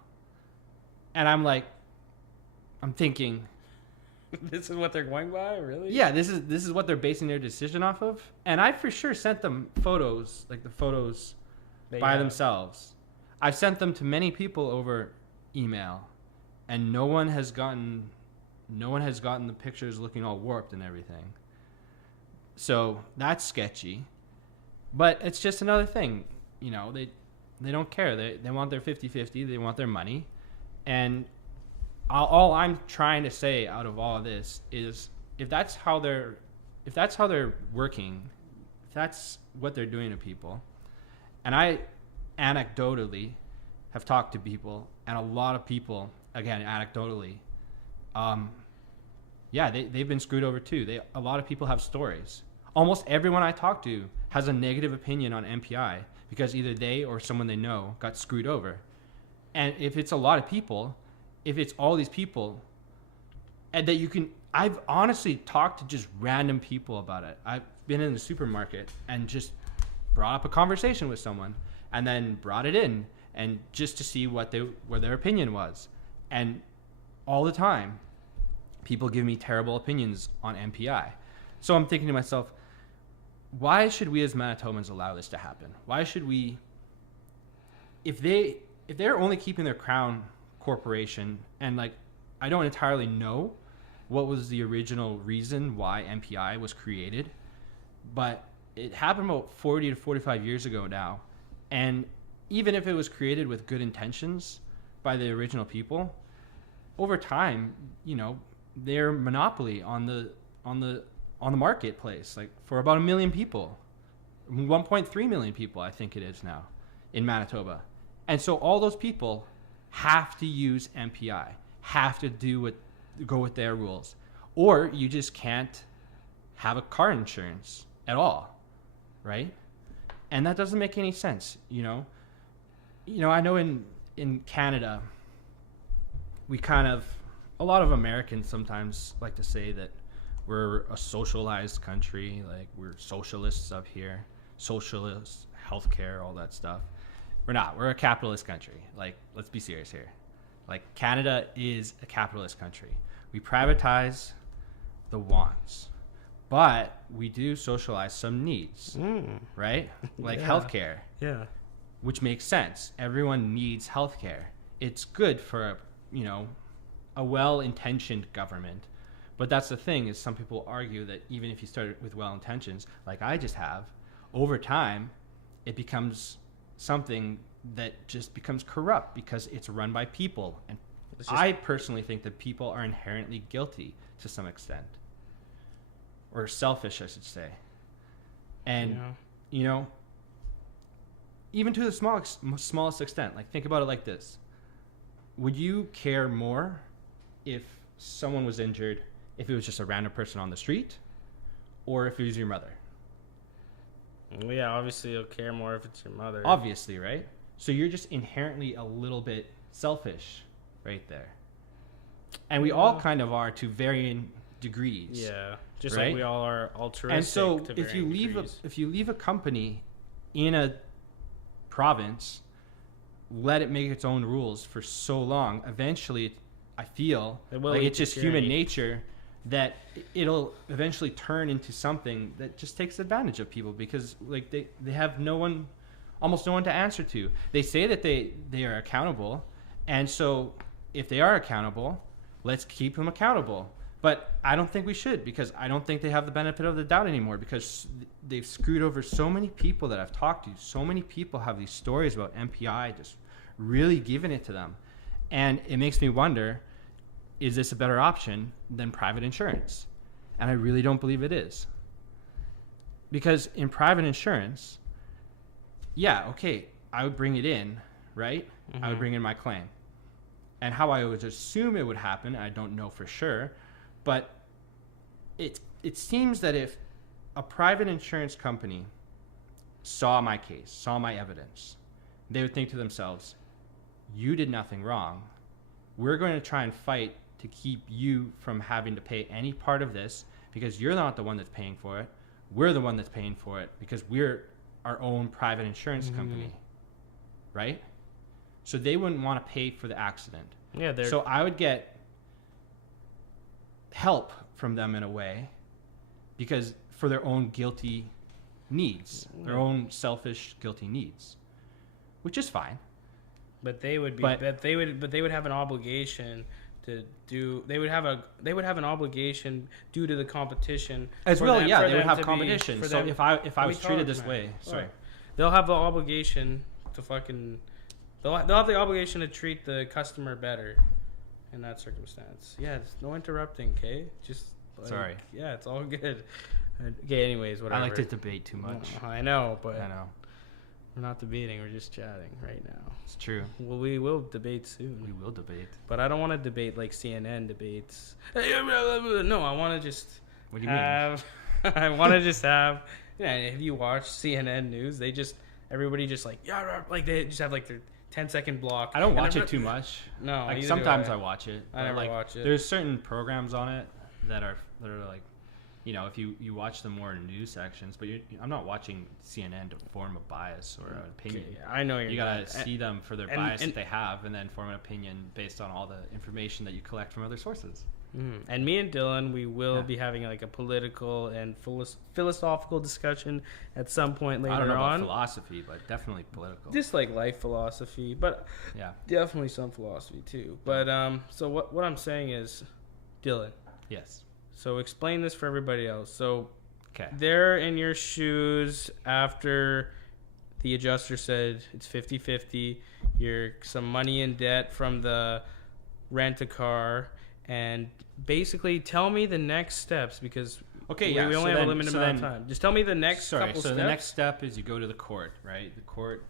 And I'm thinking, This is what they're going by, really? yeah, this is what they're basing their decision off of. And I for sure sent them photos, like the photos by themselves. I've sent them to many people over email, and no one has gotten the pictures looking all warped and everything. So that's sketchy. But it's just another thing, you know, they don't care. They want their 50-50, they want their money. And all I'm trying to say out of all of this is if that's how they're working, if that's what they're doing to people, and I anecdotally have talked to people, and a lot of people, again, anecdotally, yeah, they've been screwed over too. A lot of people have stories. Almost everyone I talk to has a negative opinion on MPI because either they or someone they know got screwed over. And if it's a lot of people, if it's all these people, and that I've honestly talked to just random people about it. I've been in the supermarket and just brought up a conversation with someone and then brought it in and just to see what their opinion was. And all the time, people give me terrible opinions on MPI. So I'm thinking to myself, why should we as Manitobans allow this to happen? Why should we, if they're only keeping their crown corporation, and like I don't entirely know what was the original reason why MPI was created, but it happened about 40 to 45 years ago now. And even if it was created with good intentions by the original people, over time, you know, their monopoly on the marketplace, like for about 1 million people, 1.3 million people, I think it is now in Manitoba. And so all those people have to use MPI, have to go with their rules, or you just can't have a car insurance at all, right? And that doesn't make any sense, you know. I know in Canada, a lot of Americans sometimes like to say that we're a socialized country, like we're socialists up here, socialist healthcare, all that stuff. We're not. We're a capitalist country. Like, let's be serious here. Like, Canada is a capitalist country. We privatize the wants, but we do socialize some needs, right? Like healthcare. Yeah. Which makes sense. Everyone needs healthcare. It's good for, a well-intentioned government. But that's the thing, is some people argue that even if you start with well intentions, like I just have, over time, it becomes something that just becomes corrupt because it's run by people. And I personally think that people are inherently guilty to some extent. Or selfish, I should say. And, even to the smallest extent, like think about it like this. Would you care more if someone was injured if it was just a random person on the street, or if it was your mother? Well, yeah, obviously you'll care more if it's your mother. Obviously, right? So you're just inherently a little bit selfish right there. And we all kind of are to varying degrees. Yeah, just right? like we all are altruistic. And so to if you varying leave degrees. if you leave a company in a province, let it make its own rules for so long, eventually I feel like it's just human nature that it'll eventually turn into something that just takes advantage of people, because like they have almost no one to answer to. They say that they are accountable, and so if they are accountable, let's keep them accountable. But I don't think we should, because I don't think they have the benefit of the doubt anymore, because they've screwed over so many people that I've talked to. So many people have these stories about MPI just really giving it to them. And it makes me wonder, is this a better option than private insurance? And I really don't believe it is. Because in private insurance, yeah, okay, I would bring it in, right? Mm-hmm. I would bring in my claim. And how I would assume it would happen, I don't know for sure, but it seems that if a private insurance company saw my case, saw my evidence, they would think to themselves, you did nothing wrong. We're going to try and fight to keep you from having to pay any part of this, because you're not the one that's paying for it. We're the one that's paying for it because we're our own private insurance company, right? So they wouldn't want to pay for the accident. Yeah, so I would get help from them in a way, because for their own guilty needs, their own selfish guilty needs, which is fine. But they would be. But they would have an obligation to do. They would have an obligation due to the competition as well. Yeah, they would have competition. So if I was treated this way, sorry, they'll have the obligation to fucking. They'll have the obligation to treat the customer better in that circumstance. Yeah, no interrupting, okay? Just sorry. Yeah, it's all good. Okay, anyways, whatever. I like to debate too much. I know, but I know. We're not debating. We're just chatting right now. It's true. Well, we will debate soon. We will debate. But I don't want to debate like CNN debates. No, I want to just What do you mean? I want to just have... Yeah, if you watch CNN news, everybody just like... Yeah, like they just have like their 10-second block. I don't watch it too much. No, like sometimes I watch it. I never watch it. There's certain programs on it that are like... if you watch the more news sections, but I'm not watching CNN to form a bias or an opinion. Okay, I know you gotta see them for their bias that they have, and then form an opinion based on all the information that you collect from other sources. Mm-hmm. And me and Dylan, we will be having like a political and philosophical discussion at some point later on. I don't know about philosophy, but definitely political. Just like life philosophy, but definitely some philosophy too. But so what I'm saying is, Dylan. Yes. So explain this for everybody else. So they're in your shoes after the adjuster said it's 50-50. You're some money in debt from the rent-a-car. And basically tell me the next steps, because we only have a limited amount of time. Just tell me the next couple steps. So the next step is you go to the court, right? The court...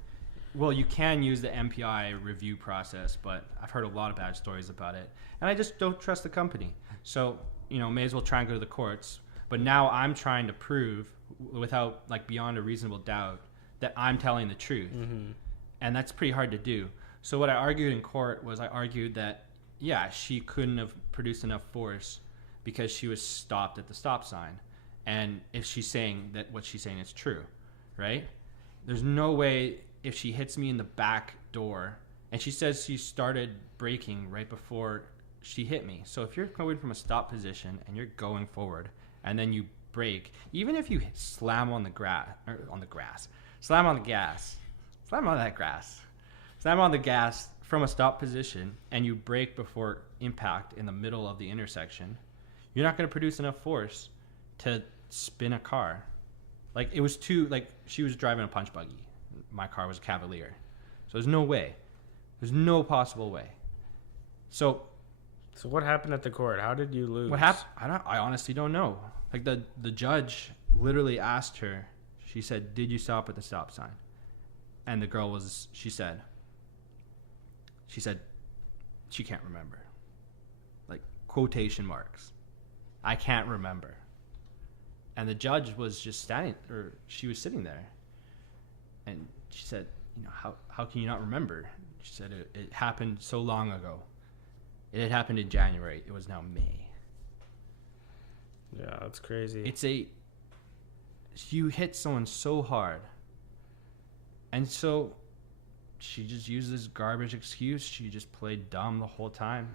Well, you can use the MPI review process, but I've heard a lot of bad stories about it. And I just don't trust the company. So... may as well try and go to the courts. But now I'm trying to prove, without beyond a reasonable doubt, that I'm telling the truth. Mm-hmm. And that's pretty hard to do. So what I argued in court was I argued that yeah, she couldn't have produced enough force because she was stopped at the stop sign. And if she's saying that what she's saying is true, right? There's no way if she hits me in the back door, and she says she started braking right before she hit me. So if you're going from a stop position and you're going forward and then you brake, even if you slam on the gas, slam on the gas from a stop position and you brake before impact in the middle of the intersection, you're not going to produce enough force to spin a car. Like, it was she was driving a punch buggy. My car was a Cavalier. So there's no way. There's no possible way. So what happened at the court? How did you lose? what happened? I honestly don't know. Like, the judge literally asked her, she said, "Did you stop at the stop sign?" And the girl she said she can't remember. Like, quotation marks. I can't remember. And the judge was just she was sitting there. And she said, how can you not remember? She said, it happened so long ago. It had happened in January. It was now May. Yeah, that's crazy. You hit someone so hard. And so she just used this garbage excuse. She just played dumb the whole time,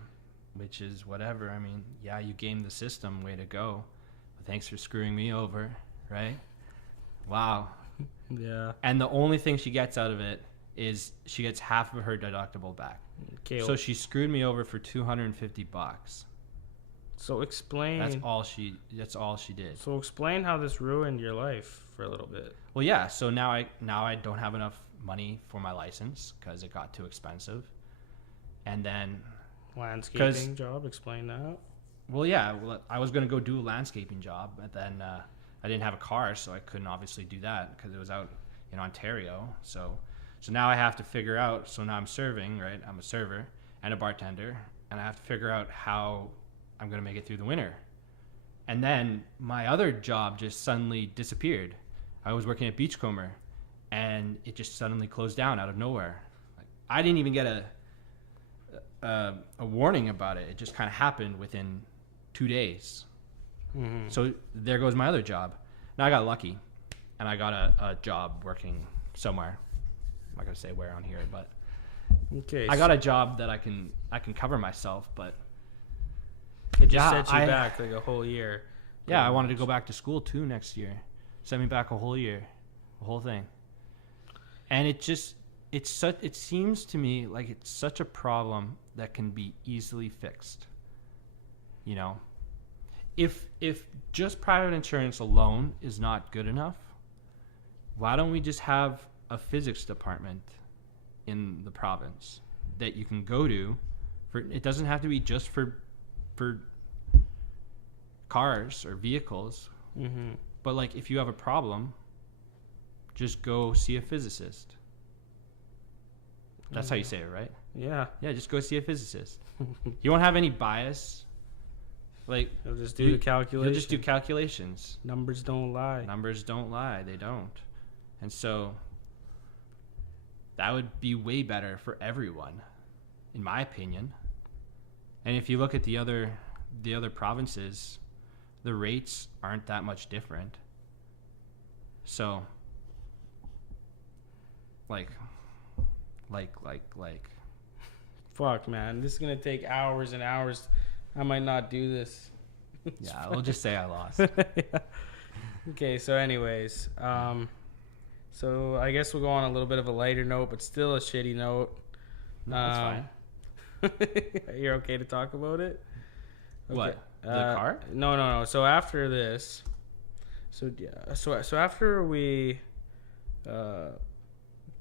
which is whatever. I mean, yeah, you gamed the system. Way to go. But thanks for screwing me over, right? Wow. Yeah. And the only thing she gets out of it is she gets half of her deductible back. Okay. So she screwed me over for $250. So explain. That's all she did. So explain how this ruined your life for a little bit. Well, yeah. So now I don't have enough money for my license because it got too expensive. And then landscaping job. Explain that. Well, yeah. Well, I was going to go do a landscaping job, but then I didn't have a car, so I couldn't obviously do that because it was out in Ontario. So now I have to figure out. So now I'm serving, right? I'm a server and a bartender, and I have to figure out how I'm going to make it through the winter. And then my other job just suddenly disappeared. I was working at Beachcomber, and it just suddenly closed down out of nowhere. Like, I didn't even get a warning about it. It just kind of happened within 2 days. Mm-hmm. So there goes my other job. Now I got lucky, and I got a job working somewhere. I'm not going to say where on here, but okay, I got a job that I can cover myself, but it just set you back like a whole year. Yeah, I wanted to go back to school too next year. Sent me back a whole year, the whole thing. And it seems to me like it's such a problem that can be easily fixed. If just private insurance alone is not good enough, why don't we just have a physics department in the province that you can go to? It doesn't have to be just for cars or vehicles. Mm-hmm. But like, if you have a problem, just go see a physicist. That's how you say it, right? Yeah. Yeah, just go see a physicist. You won't have any bias. Like, you'll just do the calculations. You'll just do calculations. Numbers don't lie. Numbers don't lie. They don't. And so that would be way better for everyone, in my opinion. And if you look at the other provinces, the rates aren't that much different. So, like. Fuck, man. This is going to take hours and hours. I might not do this. Yeah, we'll just say I lost. Yeah. Okay, so anyways. So I guess we'll go on a little bit of a lighter note, but still a shitty note. No, that's fine. You're okay to talk about it? Okay. What? The car? No. So after this, so after we,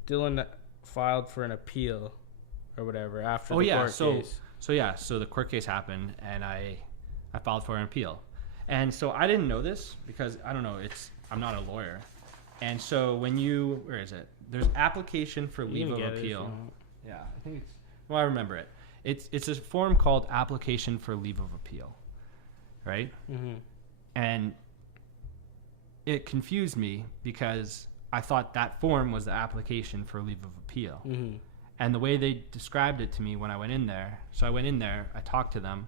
Dylan filed for an appeal or whatever after the court case. So the court case happened, and I filed for an appeal. And so I didn't know this because I don't know. I'm not a lawyer. And so where is it? There's application for leave of appeal. Yeah, I think it's. Well, I remember it. It's a form called application for leave of appeal, right? Mm-hmm. And it confused me because I thought that form was the application for leave of appeal. Mm-hmm. And the way they described it to me when I went in there, so I went in there, I talked to them.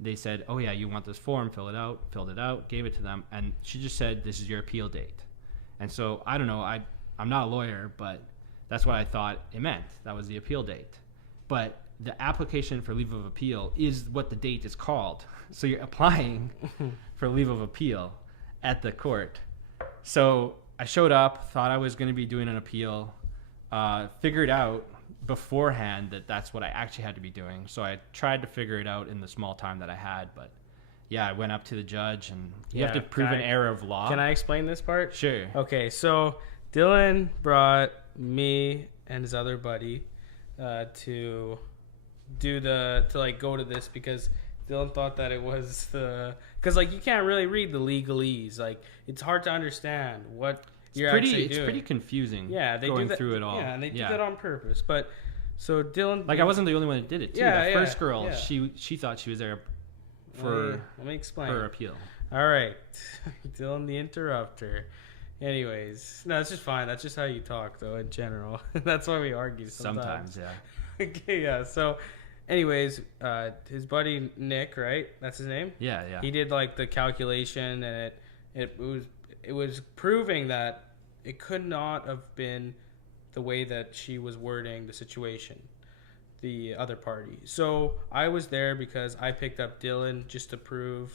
They said, oh yeah, you want this form, filled it out, gave it to them. And she just said, this is your appeal date. And so I don't know, I'm not a lawyer, but that's what I thought it meant. That was the appeal date. But the application for leave of appeal is what the date is called. So you're applying for leave of appeal at the court. So I showed up, thought I was going to be doing an appeal, figured out beforehand that that's what I actually had to be doing. So I tried to figure it out in the small time that I had. But yeah, I went up to the judge, and you have to prove an error of law. Can I explain this part? Sure. Okay, so Dylan brought me and his other buddy to go to this because Dylan thought that it was because like you can't really read the legalese. Like it's hard to understand what you're actually doing. It's pretty confusing. Yeah, they going do that, through it all. Yeah, and they do that on purpose. But so Dylan, like I wasn't the only one that did it too. Yeah, the first girl, yeah. she thought she was there for let me explain her appeal. All right, Dylan the interrupter. Anyways, no, it's just fine. That's just how you talk, though, in general. That's why we argue sometimes. Yeah. Okay, yeah. So, anyways, his buddy Nick, right? That's his name. Yeah. He did like the calculation, and it was proving that it could not have been the way that she was wording the situation, the other party. So I was there because I picked up Dylan just to prove.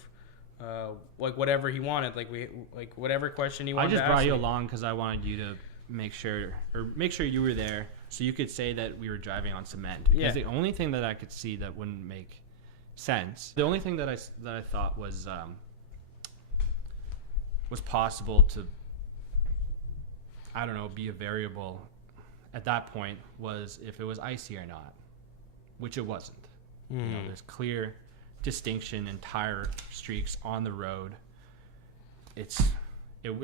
Like whatever he wanted, like whatever question he wanted. I just to brought ask you me. along because I wanted you to make sure you were there, so you could say that we were driving on cement. Because the only thing that I could see that wouldn't make sense, the only thing that I thought was possible to, I don't know, be a variable at that point was if it was icy or not, which it wasn't. You know, there's clear distinction in tire streaks on the road. It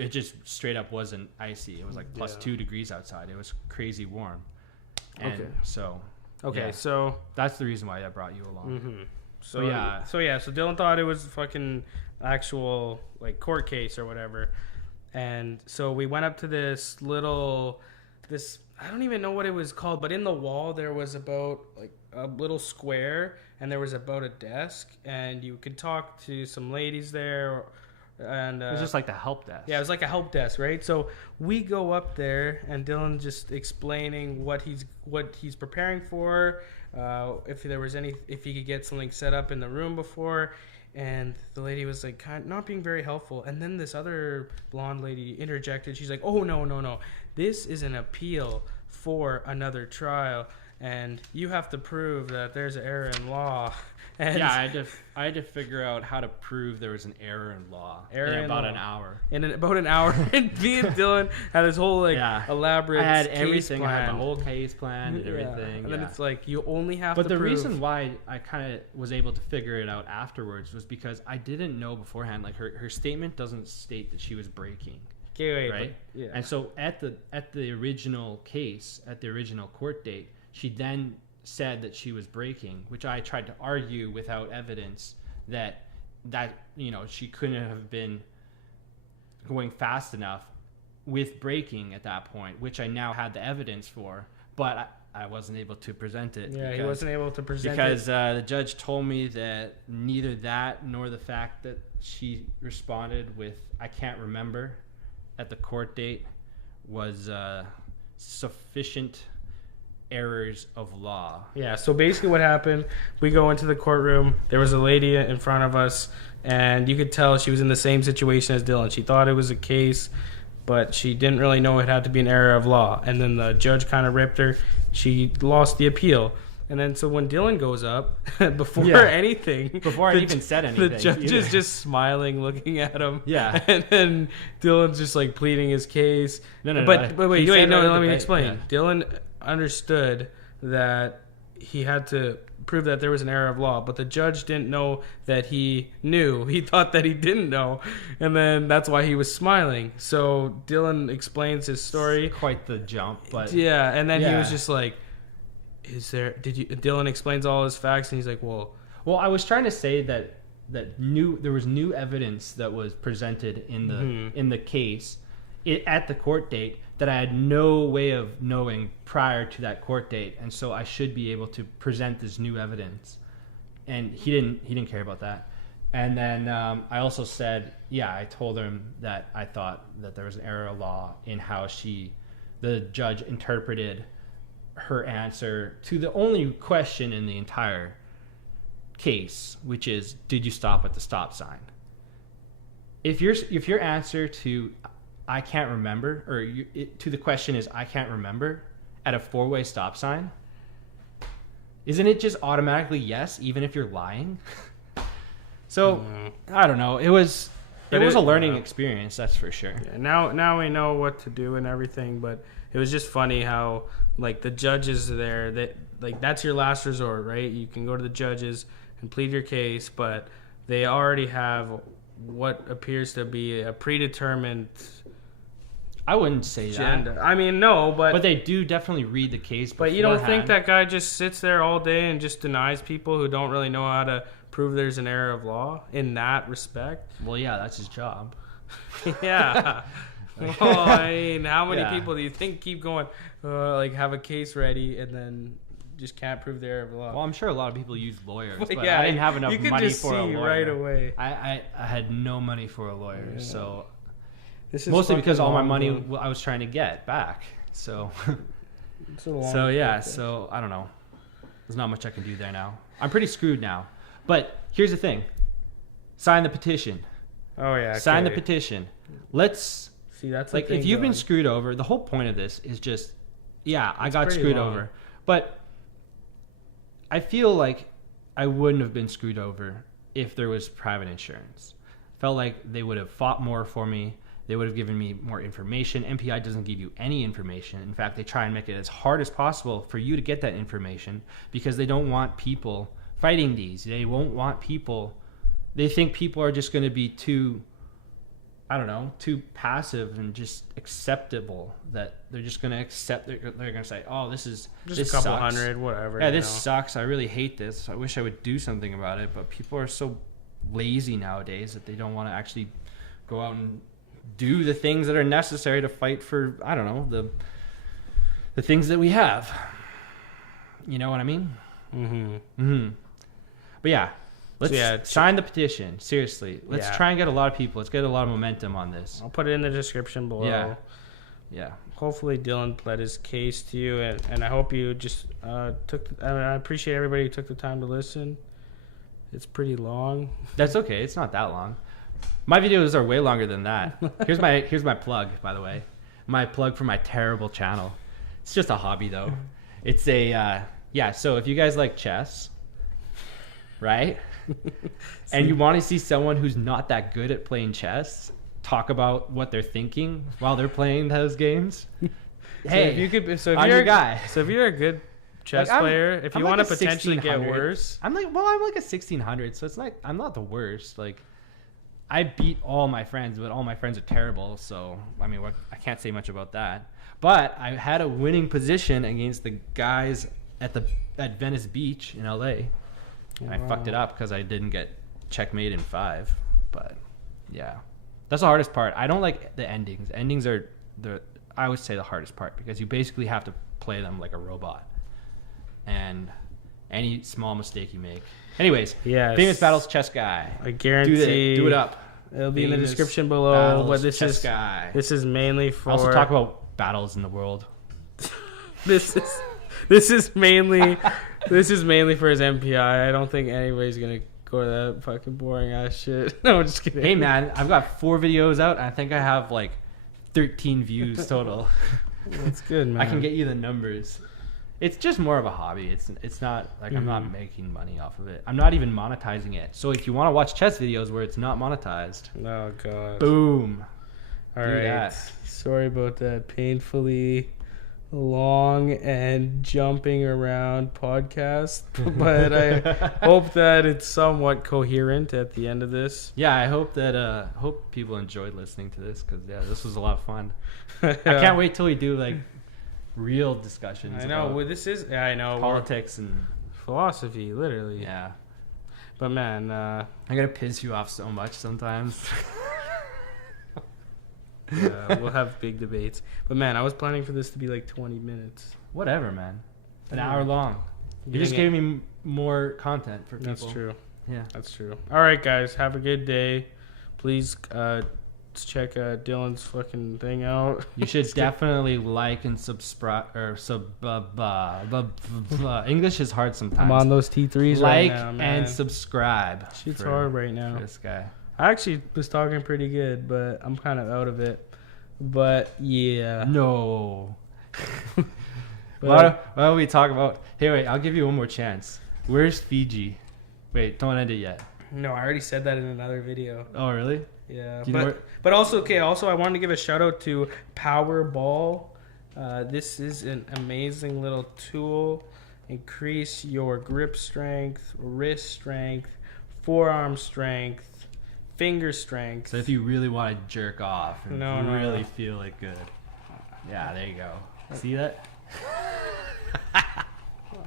just straight up wasn't icy. It was like plus 2 degrees outside. It was crazy warm. And so that's the reason why I brought you along. Mm-hmm. So Dylan thought it was fucking actual like court case or whatever. And so we went up to this I don't even know what it was called, but in the wall there was about like a little square, and there was about a desk, and you could talk to some ladies there, and it was just like the help desk. Yeah, it was like a help desk, right? So we go up there, and Dylan just explaining what he's preparing for, if he could get something set up in the room before. And the lady was like not being very helpful. And then this other blonde lady interjected. She's like, oh, no. This is an appeal for another trial. And you have to prove that there's an error in law. And yeah, I had to figure out how to prove there was an error in law in about an hour. And me and Dylan had this whole elaborate. I had case everything. plan. I had the whole case plan and everything. And then it's like you only have to. But the prove. reason why I kind of was able to figure it out afterwards was because I didn't know beforehand. Like her statement doesn't state that she was breaking. Okay, right? But, yeah. And so at the original case, at the original court date, she then said that she was breaking, which I tried to argue without evidence that she couldn't have been going fast enough with braking at that point, which I now had the evidence for, but I wasn't able to present it. Yeah, he wasn't able to present because the judge told me that neither that nor the fact that she responded with "I can't remember" at the court date was sufficient errors of law. Yeah, so basically what happened, we go into the courtroom, there was a lady in front of us, and you could tell she was in the same situation as Dylan. She thought it was a case, but she didn't really know it had to be an error of law. And then the judge kind of ripped her. She lost the appeal. And then so when Dylan goes up, before I even said anything, the judge is just smiling, looking at him. Yeah. And then Dylan's just like pleading his case. No. But wait, let me explain. Yeah. Dylan understood that he had to prove that there was an error of law, but the judge didn't know that he knew. He thought that he didn't know, and then that's why he was smiling. So Dylan explains his story. It's quite the jump, but yeah, and then he was just like, Dylan explains all his facts, and he's like, well, I was trying to say that there was new evidence that was presented in the case, at the court date that I had no way of knowing prior to that court date, and so I should be able to present this new evidence. And he didn't care about that. And then I also said, I told him that I thought that there was an error of law in how the judge interpreted her answer to the only question in the entire case, which is, did you stop at the stop sign? If your answer to I can't remember, or to the question is I can't remember at a 4-way stop sign, isn't it just automatically yes, even if you're lying? So I don't know. It was a learning experience, that's for sure. Yeah, now we know what to do and everything, but it was just funny how like the judges there, that like that's your last resort, right? You can go to the judges and plead your case, but they already have what appears to be a predetermined. I wouldn't say agenda. that. I mean, no, but they do definitely read the case beforehand. But you don't think that guy just sits there all day and just denies people who don't really know how to prove there's an error of law in that respect? Well, yeah, that's his job. Yeah. Well, I mean, how many people do you think keep going, like have a case ready and then just can't prove the error of law? Well, I'm sure a lot of people use lawyers, but yeah, I didn't have enough money for a lawyer. Right away. I had no money for a lawyer, so this is mostly because all my money I was trying to get back. So, so I don't know. There's not much I can do there now. I'm pretty screwed now. But here's the thing: sign the petition. Oh yeah, okay. Sign the petition. Let's see. That's like if you've been screwed over. The whole point of this is just, I got screwed over, but I feel like I wouldn't have been screwed over if there was private insurance. Felt like they would have fought more for me. They would have given me more information. MPI doesn't give you any information. In fact, they try and make it as hard as possible for you to get that information because they don't want people fighting these. They won't want people. They think people are just going to be too passive and just acceptable, that they're just going to accept. They're going to say, oh, this a couple sucks. hundred, whatever. Yeah, this sucks. I really hate this. I wish I would do something about it. But people are so lazy nowadays that they don't want to actually go out and do the things that are necessary to fight for, I don't know, the things that we have. You know what I mean? Mm-hmm. But yeah, let's sign the petition. Seriously, let's try and get a lot of people. Let's get a lot of momentum on this. I'll put it in the description below. Yeah. Hopefully Dylan pled his case to you, and I hope you just I appreciate everybody who took the time to listen. It's pretty long. That's okay. It's not that long. My videos are way longer than that. Here's my plug, by the way. My plug for my terrible channel. It's just a hobby, though. It's a so if you guys like chess, right? And you want to see someone who's not that good at playing chess talk about what they're thinking while they're playing those games. Hey, if you're a guy. So if you're a good chess player, if you want to potentially get worse, I'm like a 1600, so it's like I'm not the worst. Like I beat all my friends, but all my friends are terrible. So I mean, I can't say much about that. But I had a winning position against the guys at Venice Beach in LA. And I fucked it up because I didn't get checkmate in 5. But yeah, that's the hardest part. I don't like the endings. Endings are I would say the hardest part because you basically have to play them like a robot. And any small mistake you make. Anyways, Famous Battles Chess Guy. I guarantee. Do it up. It'll be in the description below. But this is mainly for. Also talk about battles in the world. This is mainly for his MPI. I don't think anybody's gonna go to that fucking boring ass shit. No, I'm just kidding. Hey man, I've got 4 videos out and I think I have like 13 views total. That's good, man. I can get you the numbers. It's just more of a hobby. It's not like I'm not making money off of it. I'm not even monetizing it. So if you want to watch chess videos where it's not monetized, oh god, boom. All right. Sorry about that painfully long and jumping around podcast, but I hope that it's somewhat coherent at the end of this. Yeah, I hope that hope people enjoyed listening to this because this was a lot of fun. I can't wait till we do like real discussions. I know. Well, this is. I know. Politics and philosophy, literally. Yeah. But man, I'm gonna piss you off so much sometimes. We'll have big debates. But man, I was planning for this to be like 20 minutes. Whatever, man. An Yeah. hour long. You just gave me more content for people. That's true. Yeah. That's true. All right, guys. Have a good day. Please check Dylan's fucking thing out. You should definitely like and subscribe or English is hard sometimes. I'm on those T3s like right now, man. and subscribe. Shit's for hard right now. this guy. I actually was talking pretty good, but I'm kind of out of it. But yeah. No. But, Why don't we talk about? Hey, wait. I'll give you one more chance. Where's Fiji? Wait, don't end it yet. no, I already said that in another video. Oh, really? Yeah, Do you know where- but also I wanted to give a shout out to Powerball. This is an amazing little tool. Increase your grip strength, wrist strength, forearm strength, finger strength. So if you really want to jerk off and No, really no. feel it good. Yeah, there you go. See that?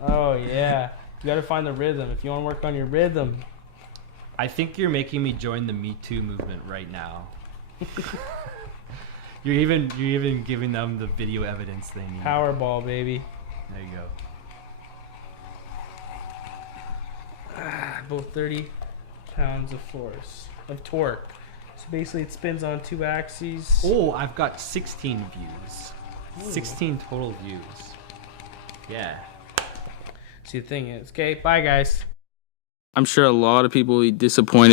Oh yeah, you got to find the rhythm if you want to work on your rhythm. I think you're making me join the Me Too movement right now. You're even giving them the video evidence they need. Powerball, baby. There you go. About 30 pounds of force of torque. So basically, it spins on 2 axes. Oh, I've got 16 views. 16 total views. Yeah. See, the thing is, okay, bye guys. I'm sure a lot of people will be disappointed